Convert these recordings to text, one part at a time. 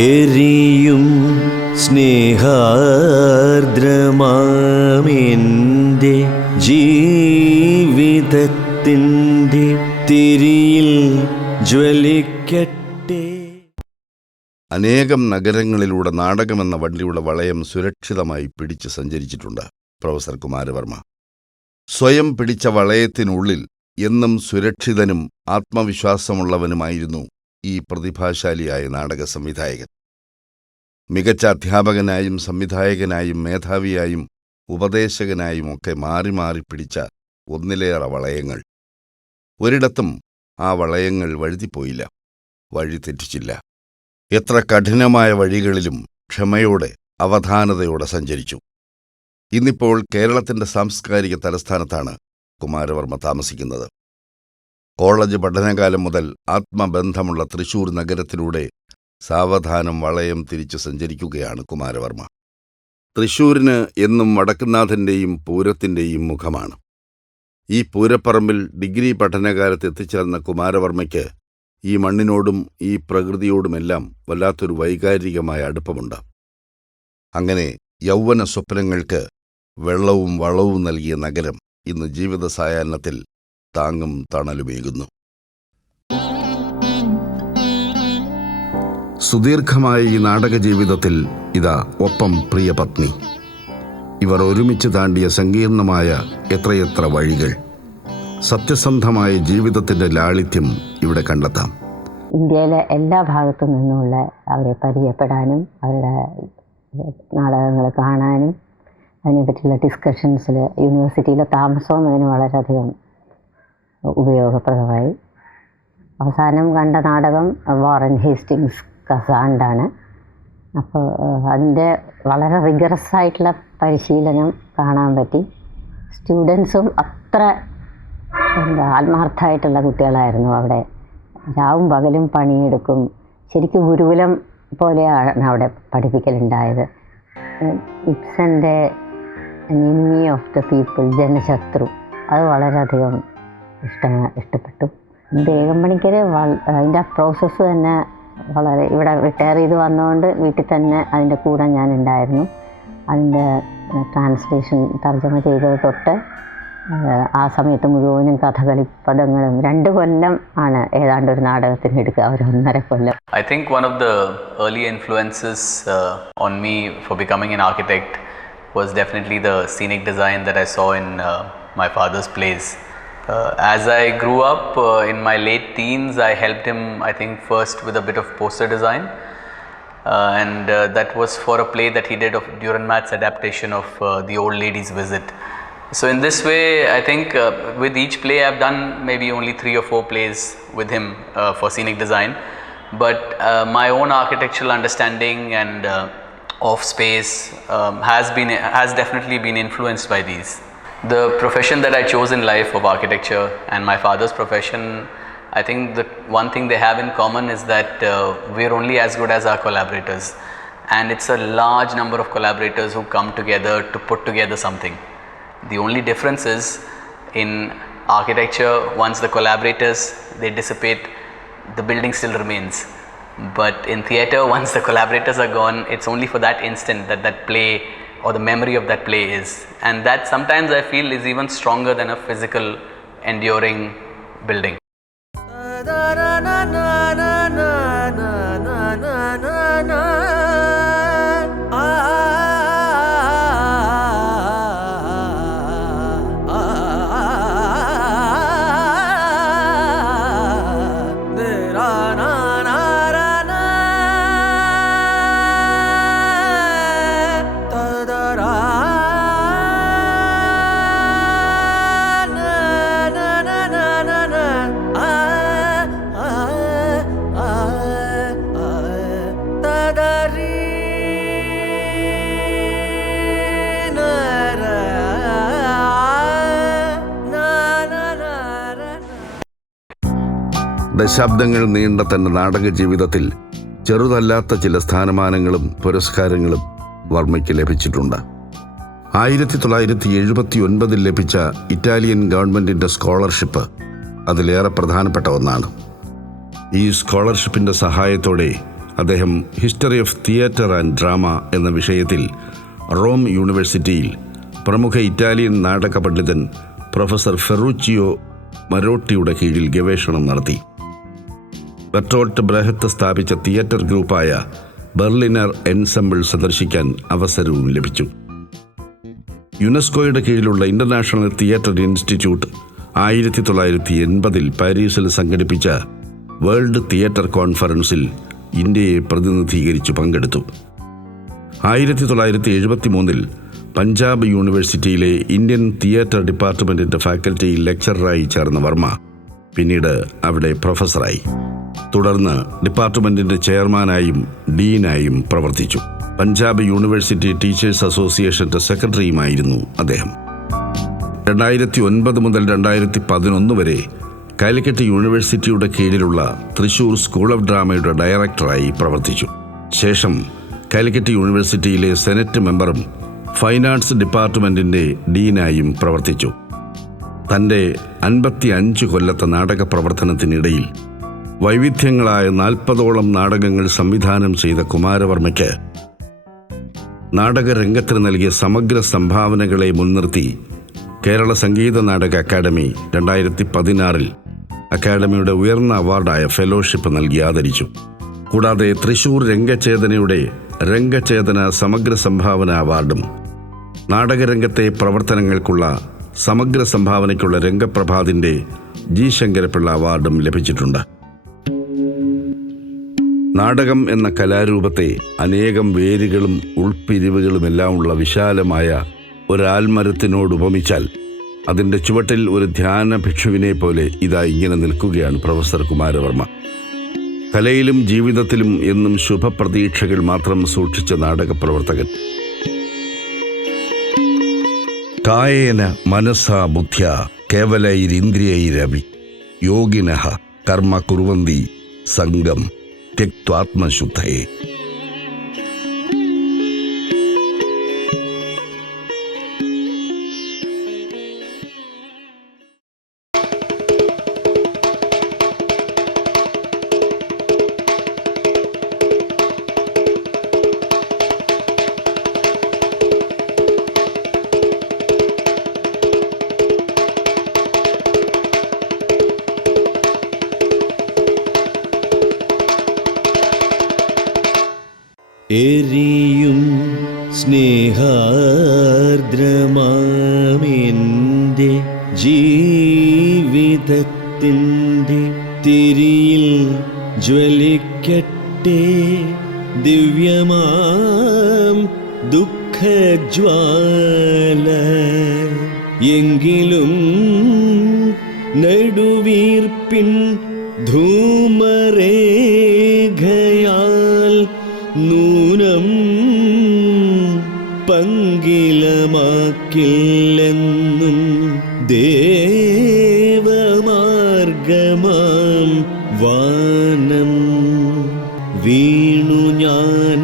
എരിയും സ്നേഹാർദ്രമാമെൻ്റെ ജീവിതത്തിൻ്റെ തിരിയിൽ ജ്വലിക്കട്ടെ. അനേകം നഗരങ്ങളിലൂടെ നാടകമെന്ന വണ്ടിയുടെ വളയം സുരക്ഷിതമായി പിടിച്ച് സഞ്ചരിച്ചിട്ടുണ്ട് പ്രൊഫസർ കുമാരവർമ്മ. സ്വയം പിടിച്ച വളയത്തിനുള്ളിൽ എന്നും സുരക്ഷിതനും ആത്മവിശ്വാസമുള്ളവനുമായിരുന്നു ഈ പ്രതിഭാശാലിയായ നാടക സംവിധായകൻ. മികച്ച അധ്യാപകനായും സംവിധായകനായും മേധാവിയായും ഉപദേശകനായും ഒക്കെ മാറി മാറി പിടിച്ച ഒന്നിലേറെ വളയങ്ങൾ. ഒരിടത്തും ആ വളയങ്ങൾ വഴുതിപ്പോയില്ല, വഴിതെറ്റിച്ചില്ല. എത്ര കഠിനമായ വഴികളിലും ക്ഷമയോടെ അവധാനതയോടെ സഞ്ചരിച്ചു. ഇന്നിപ്പോൾ കേരളത്തിൻ്റെ സാംസ്കാരിക തലസ്ഥാനത്താണ് കുമാരവർമ്മ താമസിക്കുന്നത്. കോളേജ് പഠനകാലം മുതൽ ആത്മബന്ധമുള്ള തൃശൂർ നഗരത്തിലൂടെ സാവധാനം വളയം തിരിച്ച് സഞ്ചരിക്കുകയാണ് കുമാരവർമ്മ. തൃശൂരിന് എന്നും വടക്കുന്നാഥൻ്റെയും പൂരത്തിൻ്റെയും മുഖമാണ്. ഈ പൂരപ്പറമ്പിൽ ഡിഗ്രി പഠനകാലത്ത് എത്തിച്ചേർന്ന കുമാരവർമ്മയ്ക്ക് ഈ മണ്ണിനോടും ഈ പ്രകൃതിയോടുമെല്ലാം വല്ലാത്തൊരു വൈകാരികമായ അടുപ്പമുണ്ട്. അങ്ങനെ യൗവന സ്വപ്നങ്ങൾക്ക് വെള്ളവും വളവും നൽകിയ നഗരം ഇന്ന് ജീവിത സായാഹ്നത്തിൽ താങ്ങും തണലുമേകുന്നു. സുദീർഘമായ ഈ നാടക ജീവിതത്തിൽ ഇതാ ഒപ്പം പ്രിയ പത്നി. ഇവർ ഒരുമിച്ച് താണ്ടിയ സങ്കീർണമായ എത്രയെത്ര വഴികൾ. സത്യസന്ധമായ ജീവിതത്തിൻ്റെ ലാളിത്യം ഇവിടെ കണ്ടെത്താം. ഇന്ത്യയിലെ എല്ലാ ഭാഗത്തു നിന്നുമുള്ള അവരെ പരിചയപ്പെടാനും അവരുടെ നാടകങ്ങൾ കാണാനും അതിനെപ്പറ്റിയുള്ള ഡിസ്കഷൻസിൽ യൂണിവേഴ്സിറ്റിയിലെ താമസവും അതിന് വളരെയധികം ഉപയോഗപ്രദമായി. അവസാനം കണ്ട നാടകം വാറൻ ഹേസ്റ്റിങ്സ് കസാണ്ടാണ്. അപ്പോൾ അതിൻ്റെ വളരെ റിഗറസ് ആയിട്ടുള്ള പരിശീലനം കാണാൻ പറ്റി. സ്റ്റുഡൻസും അത്ര ആത്മാർത്ഥമായിട്ടുള്ള കുട്ടികളായിരുന്നു. അവിടെ രാവും പകലും പണിയെടുക്കും. ശരിക്കും ഗുരുകുലം പോലെയാണ് അവിടെ പഠിപ്പിക്കലുണ്ടായത്. ഇബ്സൻ്റെ എനിമി ഓഫ് ദ പീപ്പിൾ, ജനശത്രു, അത് വളരെയധികം ഇഷ്ടപ്പെട്ടു. ദേഗംപണിക്കർ അതിൻ്റെ പ്രോസസ്സ് തന്നെ വളരെ, ഇവിടെ റിട്ടയർ ചെയ്ത് വന്നതുകൊണ്ട് വീട്ടിൽ തന്നെ അതിൻ്റെ കൂടെ ഞാൻ ഉണ്ടായിരുന്നു. അതിൻ്റെ ട്രാൻസ്ലേഷൻ തർജ്ജമ ചെയ്തത് തൊട്ട് ആ സമയത്ത് മുഴുവനും കഥകളി പദങ്ങളും 2 കൊല്ലം ആണ് ഏതാണ്ട് ഒരു നാടകത്തിന് എടുക്കുക, ഒരു 1.5 കൊല്ലം. I think one of the early influences on me for becoming an architect was definitely the scenic design that I saw in my father's plays. As I grew up in my late teens, I helped him, I think, first with a bit of poster design, and that was for a play that he did of Dürrenmatt's adaptation of The Old Lady's Visit. So in this way, I think with each play I've done maybe only 3 or 4 plays with him for scenic design, but my own architectural understanding and of space has definitely been influenced by these. The profession that I chose in life of architecture and my father's profession, I think the one thing they have in common is that we're only as good as our collaborators, and it's a large number of collaborators who come together to put together something. The only difference is in architecture, once the collaborators they dissipate, the building still remains. But in theatre, once the collaborators are gone, it's only for that instant that play or the memory of that play is. And that sometimes I feel is even stronger than a physical enduring building. ദശാബ്ദങ്ങൾ നീണ്ട തന്റെ നാടക ജീവിതത്തിൽ ചെറുതല്ലാത്ത ചില സ്ഥാനമാനങ്ങളും പുരസ്കാരങ്ങളും വർമ്മയ്ക്ക് ലഭിച്ചിട്ടുണ്ട്. 1979 ലഭിച്ച Italian ഗവൺമെൻറ്റിൻ്റെ scholarship അതിലേറെ പ്രധാനപ്പെട്ട ഒന്നാണ്. ഈ സ്കോളർഷിപ്പിൻ്റെ സഹായത്തോടെ അദ്ദേഹം history of theatre and drama എന്ന വിഷയത്തിൽ റോം യൂണിവേഴ്സിറ്റിയിൽ പ്രമുഖ ഇറ്റാലിയൻ നാടക പണ്ഡിതൻ പ്രൊഫസർ ഫെറൂച്ചിയോ മരോട്ടിയുടെ കീഴിൽ ഗവേഷണം നടത്തി. ബെർട്ടോൾട്ട് ബ്രെഹത്ത് സ്ഥാപിച്ച തിയേറ്റർ ഗ്രൂപ്പായ ബെർലിനർ എൻസെമ്പിൾ സന്ദർശിക്കാൻ അവസരവും ലഭിച്ചു. യുനെസ്കോയുടെ കീഴിലുള്ള ഇന്റർനാഷണൽ തിയേറ്റർ ഇൻസ്റ്റിറ്റ്യൂട്ട് 1980 പാരീസിൽ സംഘടിപ്പിച്ച വേൾഡ് തിയേറ്റർ കോൺഫറൻസിൽ ഇന്ത്യയെ പ്രതിനിധീകരിച്ചു പങ്കെടുത്തു. 1973 പഞ്ചാബ് യൂണിവേഴ്സിറ്റിയിലെ ഇന്ത്യൻ തിയേറ്റർ ഡിപ്പാർട്ട്മെൻറ്റിൻ്റെ ഫാക്കൽറ്റിയിൽ ലെക്ചററായി ചേർന്ന വർമ്മ പിന്നീട് അവിടെ പ്രൊഫസറായി. തുടർന്ന് ഡിപ്പാർട്ട്മെൻറ്റിൻ്റെ ചെയർമാനായും ഡീനായും പ്രവർത്തിച്ചു. പഞ്ചാബ് യൂണിവേഴ്സിറ്റി ടീച്ചേഴ്സ് അസോസിയേഷൻ്റെ സെക്രട്ടറിയുമായിരുന്നു അദ്ദേഹം. 2009 മുതൽ 2011 വരെ കാലിക്കറ്റ് യൂണിവേഴ്സിറ്റിയുടെ കീഴിലുള്ള തൃശൂർ സ്കൂൾ ഓഫ് ഡ്രാമയുടെ ഡയറക്ടറായി പ്രവർത്തിച്ചു. ശേഷം കാലിക്കറ്റ് യൂണിവേഴ്സിറ്റിയിലെ സെനറ്റ് മെമ്പറും ഫൈൻ ആർട്സ് ഡിപ്പാർട്ട്മെൻറ്റിൻ്റെ ഡീനായും പ്രവർത്തിച്ചു. തൻ്റെ 55 കൊല്ലത്തെ നാടക പ്രവർത്തനത്തിനിടയിൽ വൈവിധ്യങ്ങളായ 40ഓളം നാടകങ്ങൾ സംവിധാനം ചെയ്ത കുമാരവർമ്മയ്ക്ക് നാടകരംഗത്തിന് നൽകിയ സമഗ്ര സംഭാവനകളെ മുൻനിർത്തി കേരള സംഗീത നാടക അക്കാദമി 2016 അക്കാദമിയുടെ ഉയർന്ന അവാർഡായ ഫെലോഷിപ്പ് നൽകി ആദരിച്ചു. കൂടാതെ തൃശൂർ രംഗചേതനയുടെ രംഗചേതന സമഗ്ര സംഭാവന അവാർഡും നാടകരംഗത്തെ പ്രവർത്തനങ്ങൾക്കുള്ള സമഗ്ര സംഭാവനയ്ക്കുള്ള രംഗപ്രഭാതിൻ്റെ ജി ശങ്കരപ്പിള്ള അവാർഡും ലഭിച്ചിട്ടുണ്ട്. നാടകം എന്ന കലാരൂപത്തെ അനേകം വേരുകളും ഉൾപ്പിരിവുകളുമെല്ലാം ഉള്ള വിശാലമായ ഒരാൽമരത്തിനോട് ഉപമിച്ചാൽ അതിൻ്റെ ചുവട്ടിൽ ഒരു ധ്യാന ഭിക്ഷുവിനെ പോലെ ഇതാ ഇങ്ങനെ നിൽക്കുകയാണ് പ്രൊഫസർ കുമാരവർമ്മ. കലയിലും ജീവിതത്തിലും എന്നും ശുഭപ്രതീക്ഷകൾ മാത്രം സൂക്ഷിച്ച നാടകപ്രവർത്തകൻ. കായേന മനസാ ബുദ്ധ്യ കേവലൈരിന്ദ്രിയൈരവി യോഗിനഃ കർമ്മ കുർവന്തി സംഗം ത്യക്ത്വാത്മശുദ്ധയെ. എരിയും സ്നേഹാർദ്രമാമെൻ്റെ ജീവിതത്തിൻ്റെ തിരിയിൽ ജ്വലിക്കട്ടെ ദിവ്യമാം ദുഃഖജ്വാല. എങ്കിലും നെടുവീർപ്പിൻ ധൂമരേഖയാൽ നൂനം പങ്കിലമാക്കില്ലെന്നും ദേവമാർഗമാം വാനം വീണു ഞാൻ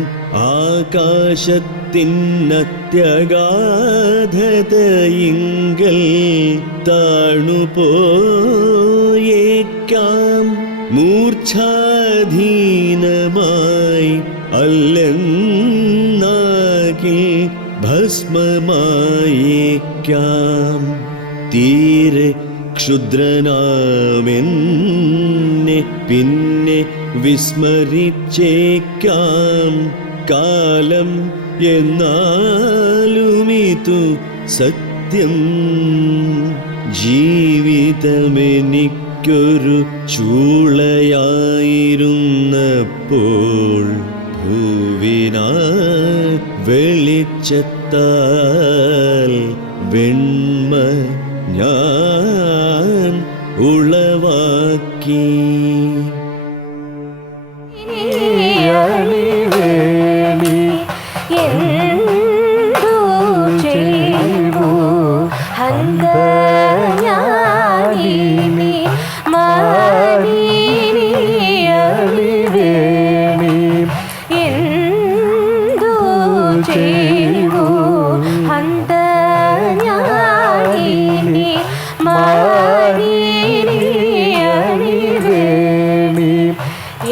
ആകാശത്തിനത്യഗാധതയിങ്കൽ താണുപോയേക്കാം മൂർച്ഛാധീനമായി അല്ലെന്നാകിൽ ഭസ്മമായേക്കാം. തീരെ ക്ഷുദ്രനാമെന്നെ പിന്നെ വിസ്മരിച്ചേക്കാം കാലം. എന്നാലുമിതു സത്യം ജീവിതമെനിക്കൊരു ചൂളയായിരുന്നപ്പോൾ ഭൂവിനാ വെളിച്ചത്താൽ വെണ്മ ഞാൻ ഉളവാക്കി.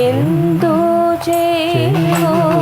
എന്തോ చేయుము